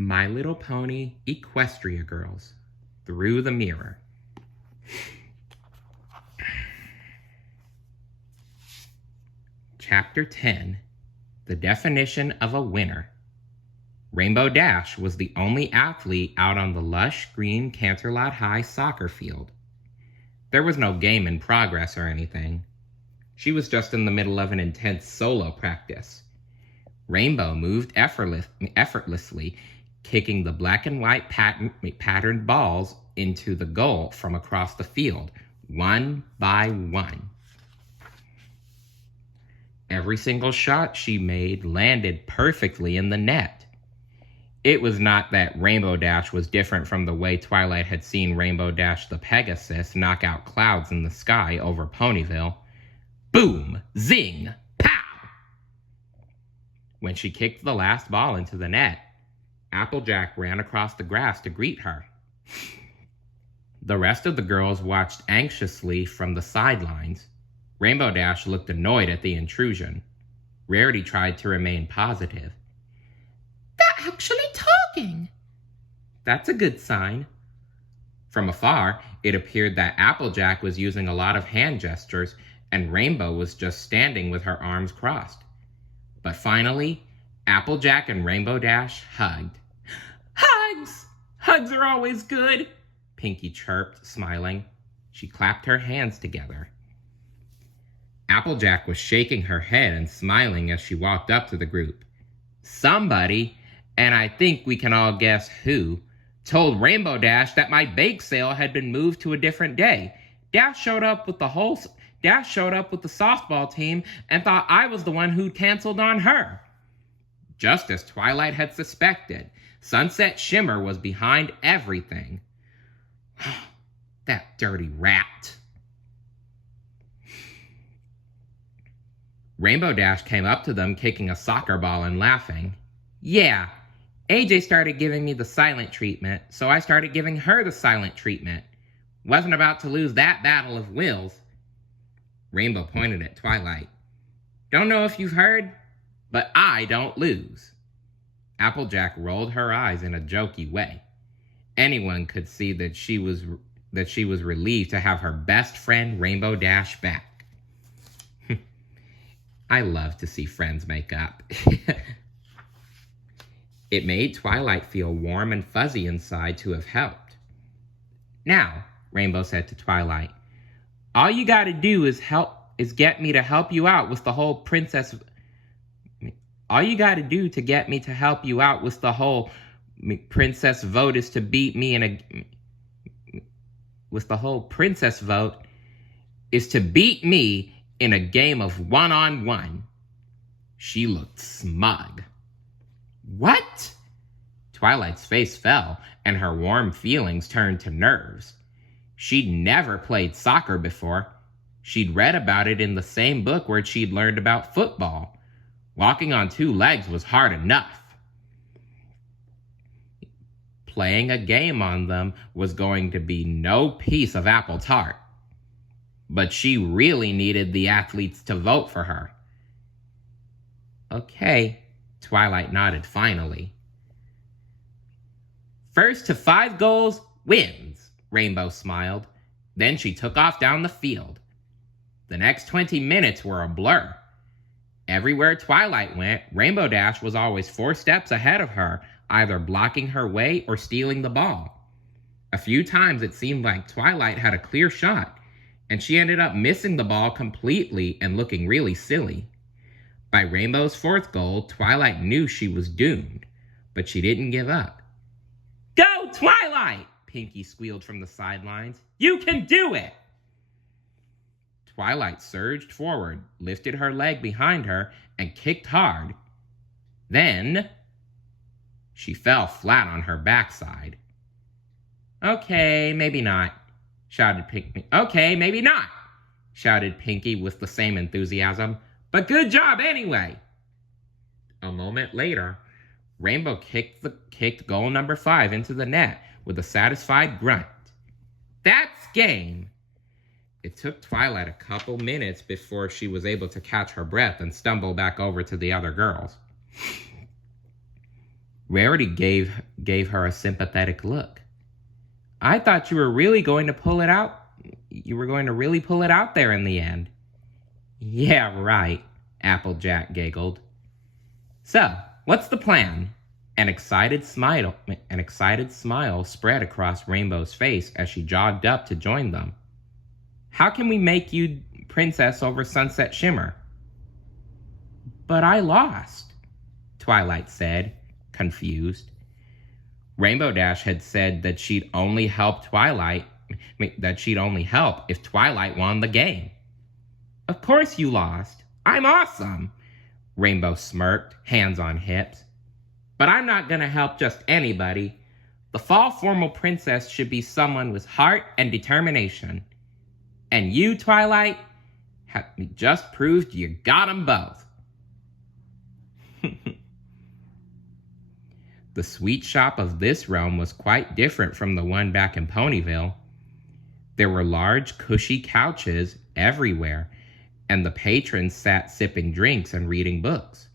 My Little Pony Equestria Girls, Through the Mirror. Chapter 10, The Definition of a Winner. Rainbow Dash was the only athlete out on the lush green Canterlot High soccer field. There was no game in progress or anything. She was just in the middle of an intense solo practice. Rainbow moved effortlessly, kicking the black and white patterned balls into the goal from across the field, one by one. Every single shot she made landed perfectly in the net. It was not that Rainbow Dash was different from the way Twilight had seen Rainbow Dash the Pegasus knock out clouds in the sky over Ponyville. Boom! Zing! Pow! When she kicked the last ball into the net, Applejack ran across the grass to greet her. The rest of the girls watched anxiously from the sidelines. Rainbow Dash looked annoyed at the intrusion. Rarity tried to remain positive. They're actually talking. That's a good sign. From afar, it appeared that Applejack was using a lot of hand gestures and Rainbow was just standing with her arms crossed. But finally, Applejack and Rainbow Dash hugged. Hugs! Hugs are always good, Pinkie chirped, smiling. She clapped her hands together. Applejack was shaking her head and smiling as she walked up to the group. Somebody, and I think we can all guess who, told Rainbow Dash that my bake sale had been moved to a different day. Dash showed up with the softball team and thought I was the one who'd canceled on her. Just as Twilight had suspected, Sunset Shimmer was behind everything. That dirty rat. Rainbow Dash came up to them, kicking a soccer ball and laughing. Yeah, AJ started giving me the silent treatment, so I started giving her the silent treatment. Wasn't about to lose that battle of wills. Rainbow pointed at Twilight. Don't know if you've heard, but I don't lose. Applejack rolled her eyes in a jokey way. Anyone could see that she was relieved to have her best friend Rainbow Dash back. I love to see friends make up. It made Twilight feel warm and fuzzy inside to have helped. Now, Rainbow said to Twilight, all you gotta do is get me to help you out with the whole princess... All you gotta do to get me to help you out with the whole princess vote is to beat me in a... With the whole princess vote is to beat me in a game of one-on-one. She looked smug. What? Twilight's face fell, and her warm feelings turned to nerves. She'd never played soccer before. She'd read about it in the same book where she'd learned about football. Walking on two legs was hard enough. Playing a game on them was going to be no piece of apple tart. But she really needed the athletes to vote for her. Okay, Twilight nodded finally. First to 5 goals wins, Rainbow smiled. Then she took off down the field. The next 20 minutes were a blur. Everywhere Twilight went, Rainbow Dash was always 4 steps ahead of her, either blocking her way or stealing the ball. A few times it seemed like Twilight had a clear shot, and she ended up missing the ball completely and looking really silly. By Rainbow's 4th goal, Twilight knew she was doomed, but she didn't give up. Go, Twilight! Pinkie squealed from the sidelines. You can do it! Twilight surged forward, lifted her leg behind her, and kicked hard. Then, she fell flat on her backside. Okay, maybe not, shouted Pinkie. Okay, maybe not, shouted Pinkie with the same enthusiasm. But good job anyway. A moment later, Rainbow kicked goal number 5 into the net with a satisfied grunt. That's game. It took Twilight a couple minutes before she was able to catch her breath and stumble back over to the other girls. Rarity gave her a sympathetic look. I thought you were really going to pull it out. You were going to really pull it out there in the end. Yeah, right, Applejack giggled. So, what's the plan? An excited smile spread across Rainbow's face as she jogged up to join them. How can we make you princess over Sunset Shimmer? But I lost, Twilight said, confused. Rainbow Dash had said that she'd only help if Twilight won the game. Of course you lost. I'm awesome, Rainbow smirked, hands on hips. But I'm not going to help just anybody. The fall formal princess should be someone with heart and determination. And you, Twilight, have just proved you got 'em both. The sweet shop of this realm was quite different from the one back in Ponyville. There were large, cushy couches everywhere, and the patrons sat sipping drinks and reading books.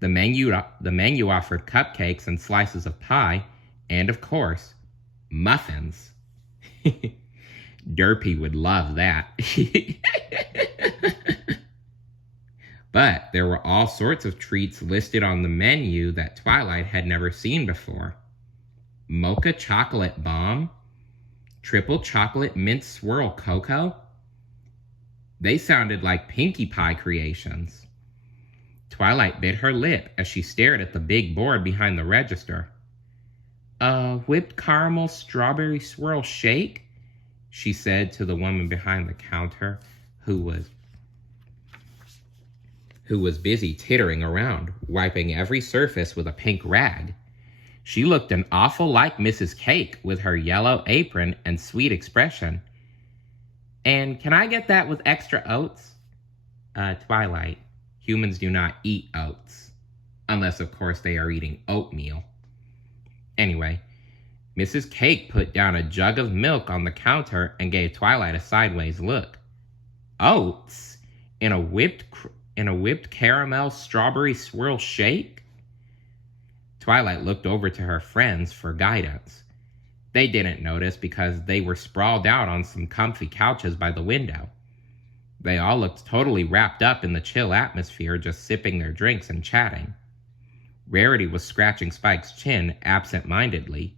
The menu offered cupcakes and slices of pie, and of course, muffins. Derpy would love that. But there were all sorts of treats listed on the menu that Twilight had never seen before. Mocha chocolate bomb, triple chocolate mint swirl cocoa. They sounded like Pinkie Pie creations. Twilight bit her lip as she stared at the big board behind the register. A whipped caramel strawberry swirl shake? She said to the woman behind the counter who was busy tittering around, wiping every surface with a pink rag. She looked an awful like Mrs. Cake with her yellow apron and sweet expression. And can I get that with extra oats? Twilight, humans do not eat oats. Unless, of course, they are eating oatmeal. Anyway, Mrs. Cake put down a jug of milk on the counter and gave Twilight a sideways look. Oats? In a whipped caramel strawberry swirl shake? Twilight looked over to her friends for guidance. They didn't notice because they were sprawled out on some comfy couches by the window. They all looked totally wrapped up in the chill atmosphere, just sipping their drinks and chatting. Rarity was scratching Spike's chin absent-mindedly.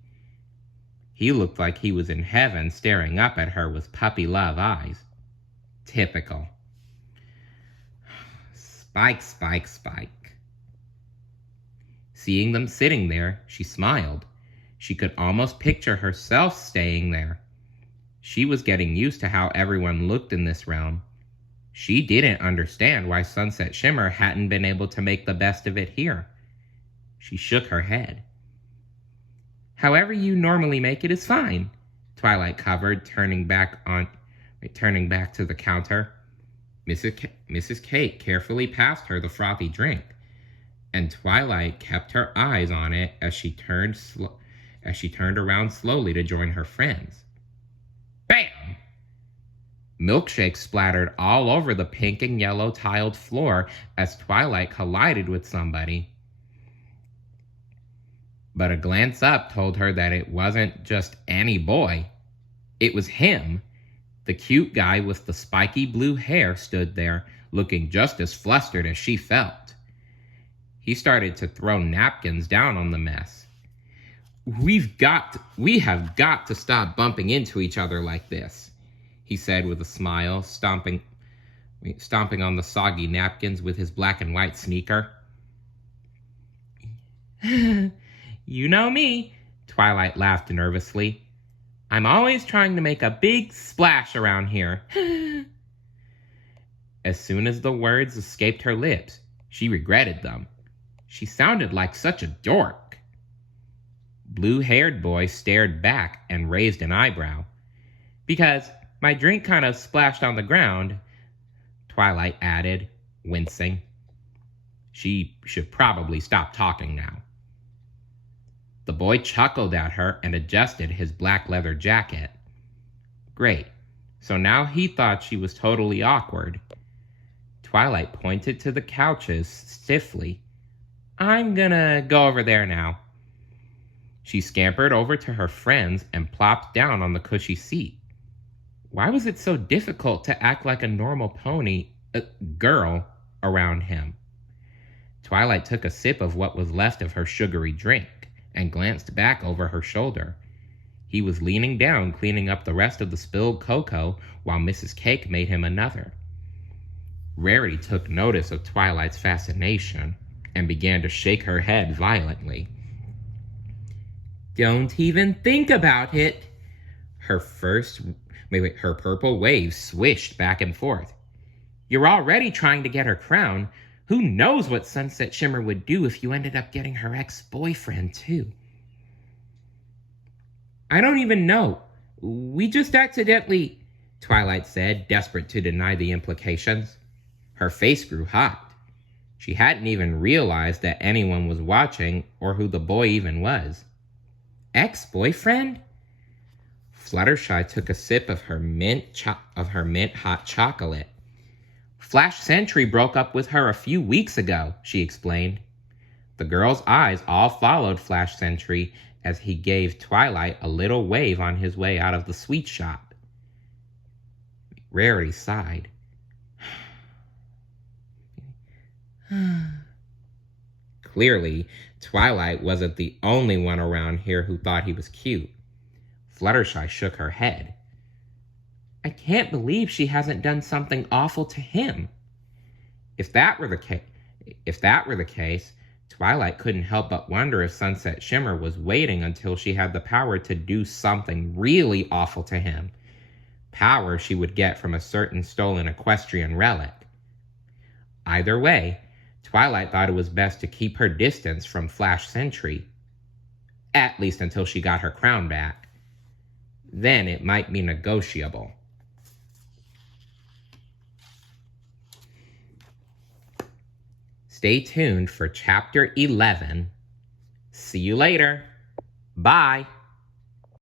He looked like he was in heaven, staring up at her with puppy love eyes. Typical. Spike, Spike, Spike. Seeing them sitting there, she smiled. She could almost picture herself staying there. She was getting used to how everyone looked in this realm. She didn't understand why Sunset Shimmer hadn't been able to make the best of it here. She shook her head. However you normally make it is fine, Twilight covered, turning back to the counter. Mrs. Cake carefully passed her the frothy drink, and Twilight kept her eyes on it as she turned around slowly to join her friends. Bam! Milkshake splattered all over the pink and yellow tiled floor as Twilight collided with somebody. But a glance up told her that it wasn't just any boy. It was him. The cute guy with the spiky blue hair stood there, looking just as flustered as she felt. He started to throw napkins down on the mess. We have got to stop bumping into each other like this, he said with a smile, stomping on the soggy napkins with his black and white sneaker. You know me, Twilight laughed nervously. I'm always trying to make a big splash around here. As soon as the words escaped her lips, she regretted them. She sounded like such a dork. Blue-haired boy stared back and raised an eyebrow. Because my drink kind of splashed on the ground, Twilight added, wincing. She should probably stop talking now. The boy chuckled at her and adjusted his black leather jacket. Great. So now he thought she was totally awkward. Twilight pointed to the couches stiffly. I'm gonna go over there now. She scampered over to her friends and plopped down on the cushy seat. Why was it so difficult to act like a normal girl around him? Twilight took a sip of what was left of her sugary drink and glanced back over her shoulder. He was leaning down, cleaning up the rest of the spilled cocoa while Mrs. Cake made him another. Rarity took notice of Twilight's fascination and began to shake her head violently. Don't even think about it. Her purple waves swished back and forth. You're already trying to get her crown. Who knows what Sunset Shimmer would do if you ended up getting her ex-boyfriend, too? I don't even know. We just accidentally, Twilight said, desperate to deny the implications. Her face grew hot. She hadn't even realized that anyone was watching or who the boy even was. Ex-boyfriend? Fluttershy took a sip of her mint hot chocolate. Flash Sentry broke up with her a few weeks ago, she explained. The girl's eyes all followed Flash Sentry as he gave Twilight a little wave on his way out of the sweet shop. Rarity sighed. Clearly, Twilight wasn't the only one around here who thought he was cute. Fluttershy shook her head. I can't believe she hasn't done something awful to him. If that were the case, Twilight couldn't help but wonder if Sunset Shimmer was waiting until she had the power to do something really awful to him. Power she would get from a certain stolen equestrian relic. Either way, Twilight thought it was best to keep her distance from Flash Sentry, at least until she got her crown back. Then it might be negotiable. Stay tuned for Chapter 11. See you later. Bye.